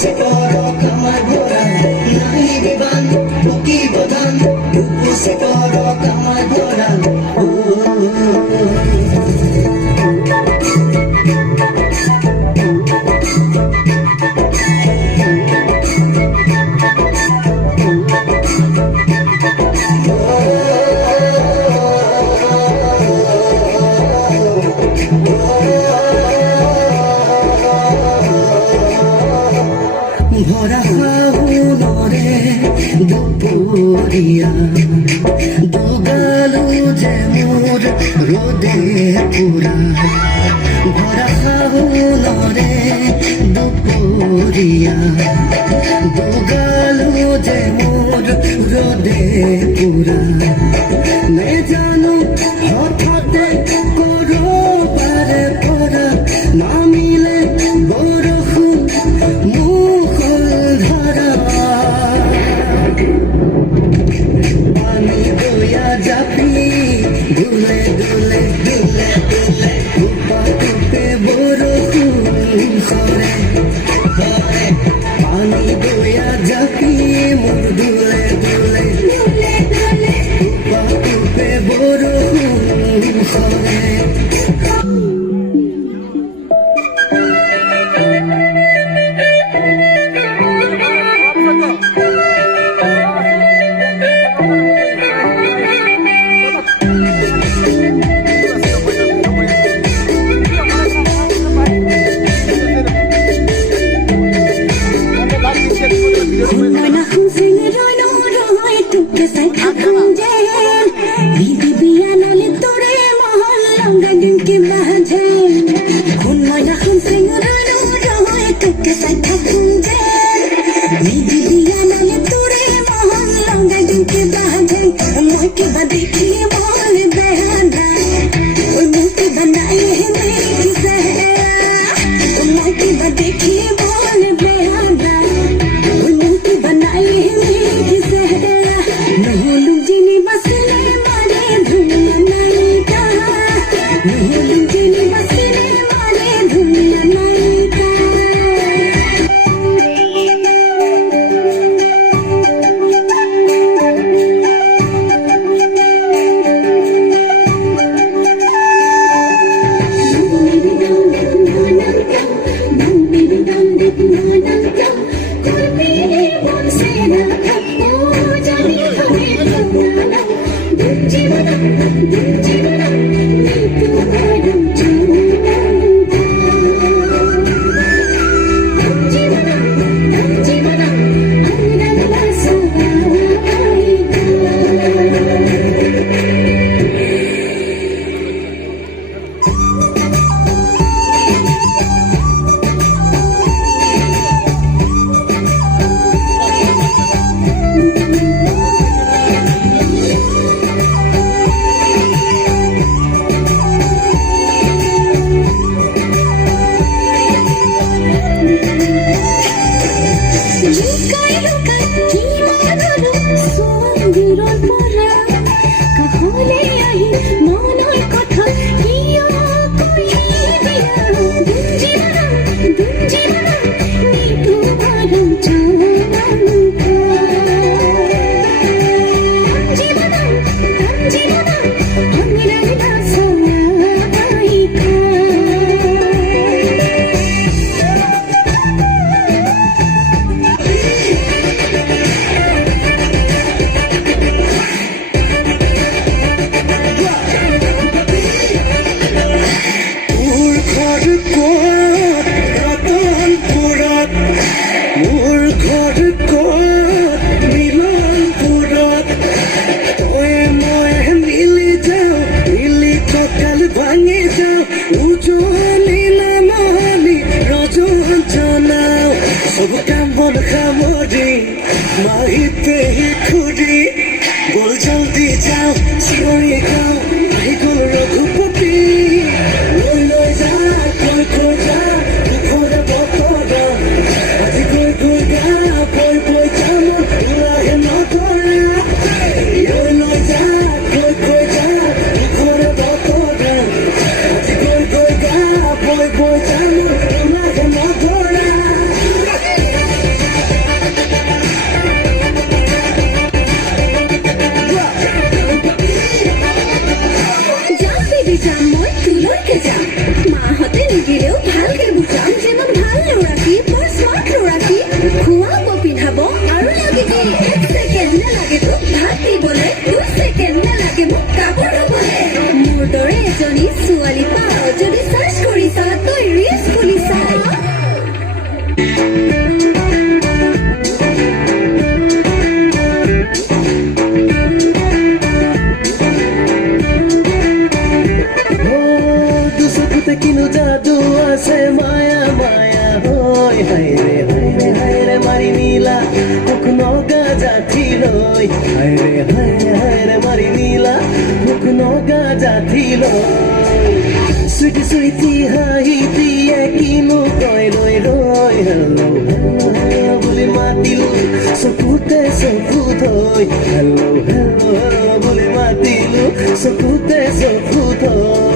se koro kamar bora nahi diban poki bodan rupu se koro kamar bora ভরা ফাগুনরে দুপুরিয়া দুগালু যে মোর রোদে পুরা ভরা ফাগুনরে দুপুরিয়া দুগালু যে মোর রোদে পুরা নে জানো হঠাতে করো পারে পড়া না মিলে বরফুন মুখল ধরা পানি দয়া জাপি দুলে দুলে দুলে দুলে উপা উপে বরফুন সরে পানি দয়া জাপি মোর দুলে দুলে দুলে দুলে উপা উপে বরফুন সরে মুখ নগা যাঠিলৈ হায়ৰে মাৰি নিলা মুখ নগা যাঠিলৈ চুইটি চুইটি হাঁহিটিয়ে কিনো কয় ৰৈ ৰৈ হেল্ল' হেল্ল' বুলি মাতিলো চকুতে চকু থৈ হেল্ল' হেল্ল' বুলি মাতিলো চকুতে চকু থৈ